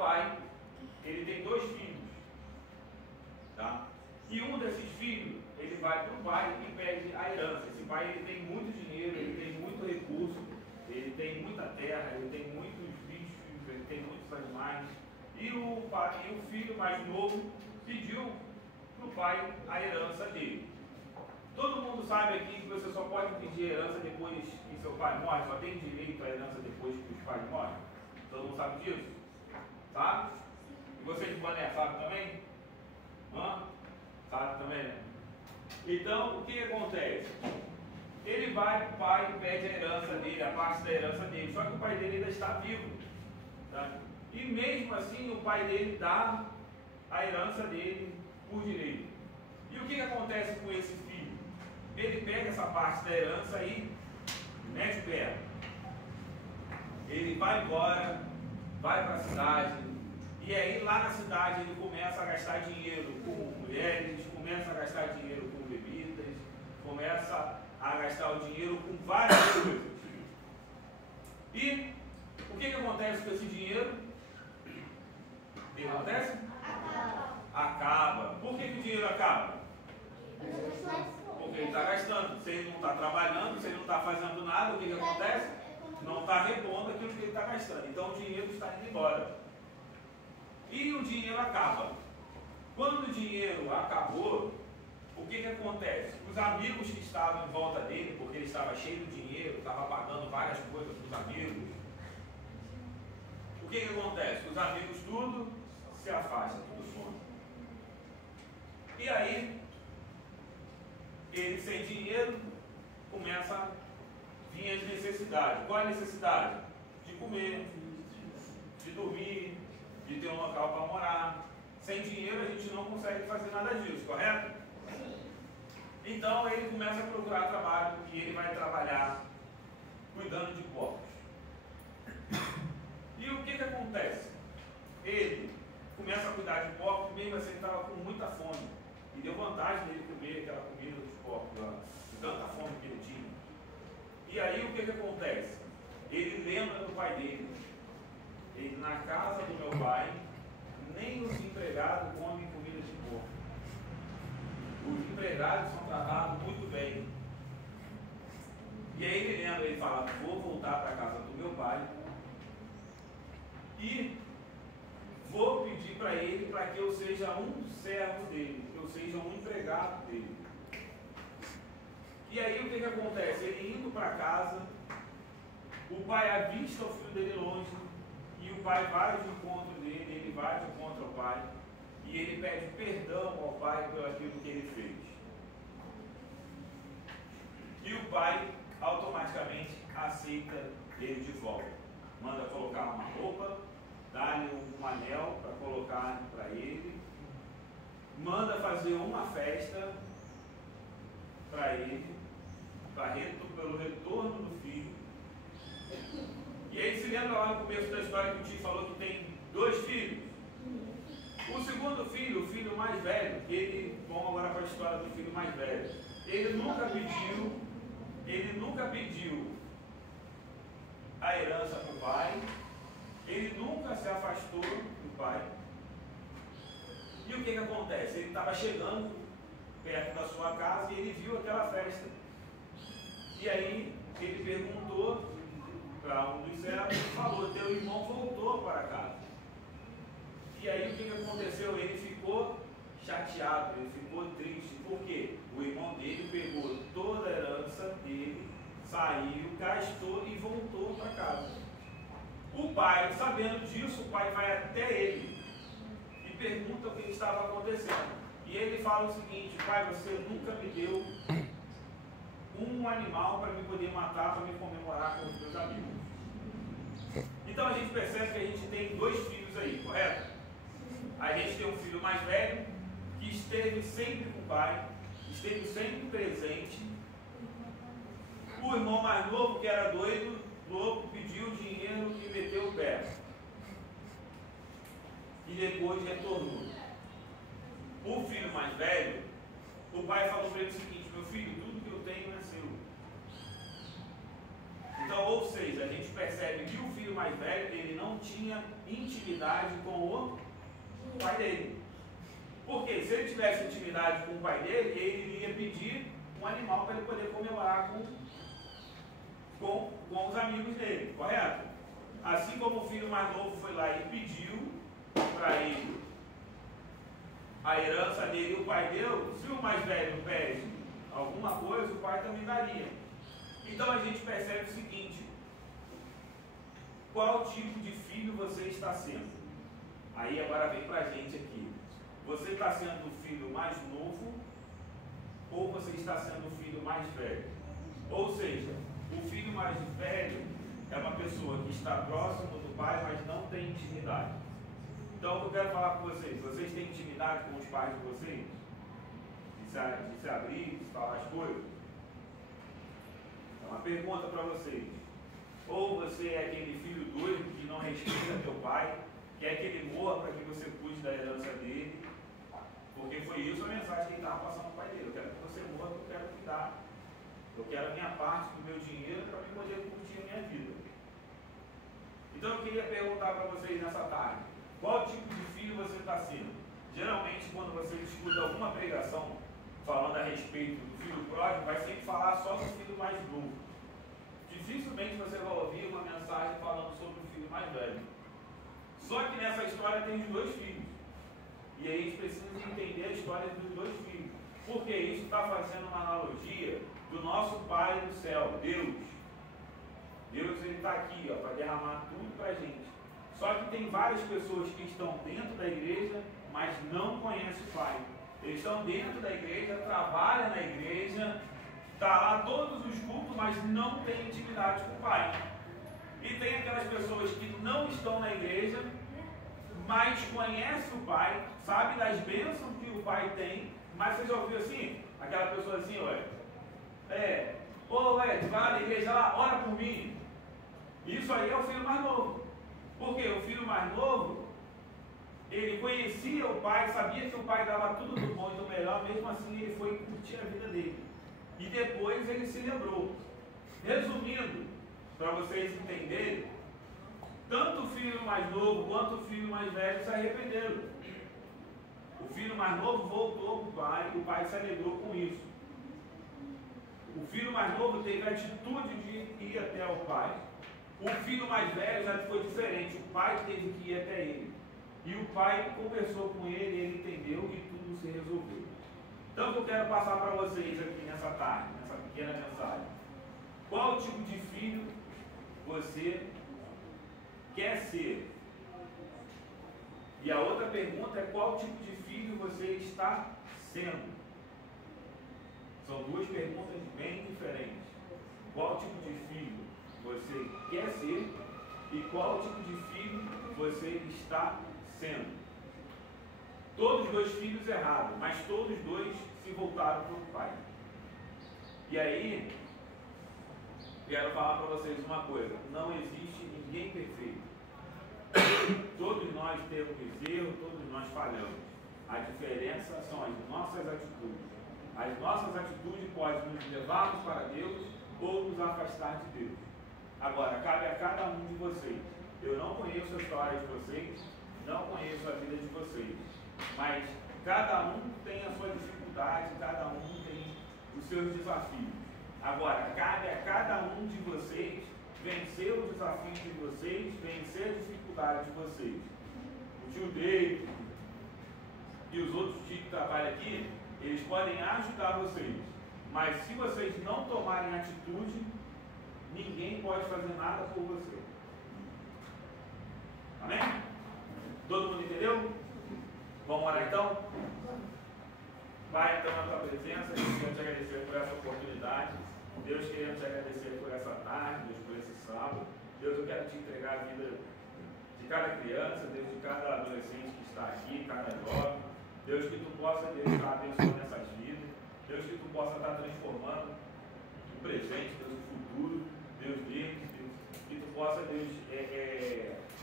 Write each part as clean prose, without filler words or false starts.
pai, ele tem 2 filhos, tá? E um desses filhos, ele vai para o pai e pede a herança. Esse pai, ele tem muito dinheiro, ele tem muito recurso, ele tem muita terra, ele tem muitos bichos, ele tem muitos animais. E o filho mais novo pediu para o pai a herança dele. Todo mundo sabe aqui que você só pode pedir herança depois que seu pai morre, só tem direito à herança depois que os pais morrem. Todo mundo sabe disso? Sabe? E vocês de Boné, sabem também? Hã? Sabe também, né? Então, o que acontece? Ele vai para o pai e pede a herança dele, a parte da herança dele, só que o pai dele ainda está vivo. Tá? E mesmo assim, o pai dele dá a herança dele por direito. E o que acontece com esse filho? Ele pega essa parte da herança e mete o pé. Ele vai embora, vai para a cidade, e aí lá na cidade ele começa a gastar dinheiro com mulheres, começa a gastar dinheiro com bebidas, começa a gastar o dinheiro com várias coisas. E o que acontece com esse dinheiro? O que acontece? Acaba. Por que o dinheiro acaba? Porque ele está gastando. Se ele não está trabalhando, se ele não está fazendo nada, o que acontece? Não está repondo aquilo que ele está gastando. Então o dinheiro está indo embora. E o dinheiro acaba. Quando o dinheiro acabou, o que acontece? Os amigos que estavam em volta dele, porque ele estava cheio de dinheiro, estava pagando várias coisas para os amigos, o que acontece? Os amigos tudo se afastam do sono. E aí, ele sem dinheiro, começa a vir as necessidades. Qual é a necessidade? De comer, de dormir, de ter um local para morar. Sem dinheiro a gente não consegue fazer nada disso, correto? Então ele começa a procurar trabalho e ele vai trabalhar cuidando de porcos. E o que acontece? Ele começa a cuidar de porcos, mesmo assim ele estava com muita fome. E deu vantagem dele comer aquela comida dos porcos lá, de tanta fome que ele tinha. E aí o que acontece? Ele lembra do pai dele. Ele, na casa do meu pai, nem os empregados comem comida de porco. Os empregados são tratados muito bem. E aí ele lembra, ele fala, vou voltar para a casa do meu pai e vou pedir para ele para que eu seja um servo dele, que eu seja um empregado dele. E aí o que acontece? Ele indo para casa, o pai avista o filho dele longe, e o pai vai de encontro dele, ele vai de encontro ao pai, e ele pede perdão ao pai por aquilo que ele fez. E o pai automaticamente aceita ele de volta. Manda colocar uma roupa, dá-lhe um anel para colocar para ele, manda fazer uma festa para ele, pelo retorno do filho. E aí se lembra lá no começo da história que o tio falou que tem 2 filhos? O segundo filho, o filho mais velho, vamos agora para a história do filho mais velho. Ele nunca pediu a herança para o pai, ele nunca se afastou do pai. E o que acontece? Ele estava chegando perto da sua casa e ele viu aquela festa. E aí ele perguntou para um dos servos e falou, teu irmão voltou para casa. E aí o que aconteceu? Ele ficou chateado, ele ficou triste, porque o irmão dele pegou toda a herança dele, saiu, gastou e voltou para casa. O pai, sabendo disso, o pai vai até ele e pergunta o que estava acontecendo. E ele fala o seguinte, pai, você nunca me deu um animal para me poder matar, para me comemorar com os meus amigos. Então a gente percebe que a gente tem 2 filhos aí, correto? A gente tem um filho mais velho, que esteve sempre com o pai, esteve sempre presente. O irmão mais novo, que era doido, louco, pediu dinheiro e meteu o pé. E depois retornou. O filho mais velho, o pai falou para ele o seguinte, meu filho, tudo que eu tenho é seu. Então, ou seja, a gente percebe que o filho mais velho, ele não tinha intimidade com o pai dele. Porque se ele tivesse intimidade com o pai dele, ele iria pedir um animal para ele poder comemorar com os amigos dele, correto? Assim como o filho mais novo foi lá e pediu para ele a herança dele, o pai deu. Se o mais velho pede alguma coisa, o pai também daria. Então a gente percebe o seguinte: qual tipo de filho você está sendo? Aí agora vem para a gente aqui. Você está sendo o filho mais novo ou você está sendo o filho mais velho? Ou seja, o filho mais velho é uma pessoa que está próximo do pai, mas não tem intimidade. Então, o que eu quero falar com vocês: vocês têm intimidade com os pais de vocês? De se abrir, de falar as coisas? É uma pergunta para vocês. Ou você é aquele filho doido que não respeita teu pai, quer que ele morra para que você cuide da herança dele? Porque foi isso a mensagem que ele estava passando para o pai dele: eu quero que você morra, eu quero cuidar. Eu quero a minha parte do meu dinheiro para eu poder curtir a minha vida. Então eu queria perguntar para vocês nessa tarde: qual tipo de filho você está sendo? Geralmente, quando você escuta alguma pregação falando a respeito do filho pródigo, vai sempre falar só do filho mais novo. Dificilmente você vai ouvir uma mensagem falando sobre o filho mais velho. Só que nessa história tem os dois filhos. E aí a gente precisa entender a história dos dois filhos. Porque isso está fazendo uma analogia do nosso Pai do céu, Deus. Deus, ele está aqui para derramar tudo para a gente. Só que tem várias pessoas que estão dentro da igreja, mas não conhecem o Pai. Eles estão dentro da igreja, trabalham na igreja, está lá todos os cultos, mas não tem intimidade com o Pai. E tem aquelas pessoas que não estão na igreja, mas conhecem o Pai, sabe das bênçãos que o Pai tem. Mas você já ouviu assim? Aquela pessoa assim: ué, Ed, vai lá na igreja lá, ora por mim. Isso aí é o filho mais novo. Porque o filho mais novo, ele conhecia o pai, sabia que o pai dava tudo do bom e do melhor, mesmo assim ele foi curtir a vida dele. E depois ele se lembrou. Resumindo, para vocês entenderem, tanto o filho mais novo quanto o filho mais velho se arrependeram. O filho mais novo voltou para o pai, e o pai se alegrou com isso. O filho mais novo teve a atitude de ir até o pai. O filho mais velho já foi diferente. O pai teve que ir até ele. E o pai conversou com ele, ele entendeu e tudo se resolveu. Então eu quero passar para vocês aqui nessa tarde, nessa pequena mensagem: qual tipo de filho você quer ser? E a outra pergunta é: qual tipo de filho você está sendo? São duas perguntas bem diferentes. Qual tipo de filho você quer ser e qual tipo de filho você está sendo? Todos os dois filhos erraram, mas todos os dois se voltaram para o pai. E aí, quero falar para vocês uma coisa: não existe ninguém perfeito. Todos nós temos erro, todos nós falhamos. A diferença são as nossas atitudes. As nossas atitudes podem nos levar para Deus ou nos afastar de Deus. Agora, cabe a cada um de vocês. Eu não conheço a história de vocês, não conheço a vida de vocês, mas cada um tem a sua dificuldade, cada um tem os seus desafios. Agora, cabe a cada um de vocês vencer os desafios de vocês, vencer a dificuldade de vocês. O tio David e os outros tios que trabalham aqui, eles podem ajudar vocês, mas se vocês não tomarem atitude, ninguém pode fazer nada por você. Amém? Todo mundo entendeu? Vamos orar então? Pai, então, na tua presença, Deus, queremos te agradecer por essa oportunidade. Deus, queremos te agradecer por essa tarde, Deus, por esse sábado. Deus, eu quero te entregar a vida de cada criança, Deus, de cada adolescente que está aqui, cada jovem. Deus, que tu possa, Deus, estar abençoando essas vidas. Deus, que tu possa estar transformando o presente, Deus, o futuro, Deus deles, Deus. Que tu possa, Deus,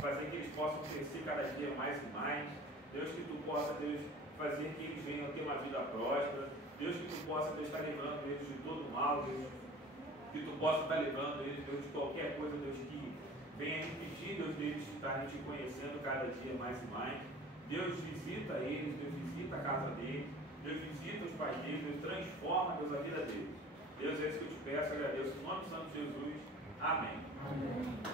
fazer que eles possam crescer cada dia mais e mais. Deus, que tu possa, Deus, fazer que eles venham ter uma vida próspera. Deus, que tu possa, Deus, estar livrando eles de todo mal, Deus. Que tu possa estar livrando eles, Deus, de qualquer coisa, Deus, que venha impedir, Deus, deles estarem te conhecendo cada dia mais e mais. Deus visita eles, Deus visita a casa deles, Deus visita os pais deles, Deus transforma, Deus, a vida deles. Deus, é isso que eu te peço, agradeço. Em nome do Santo Jesus. Amém. Amém.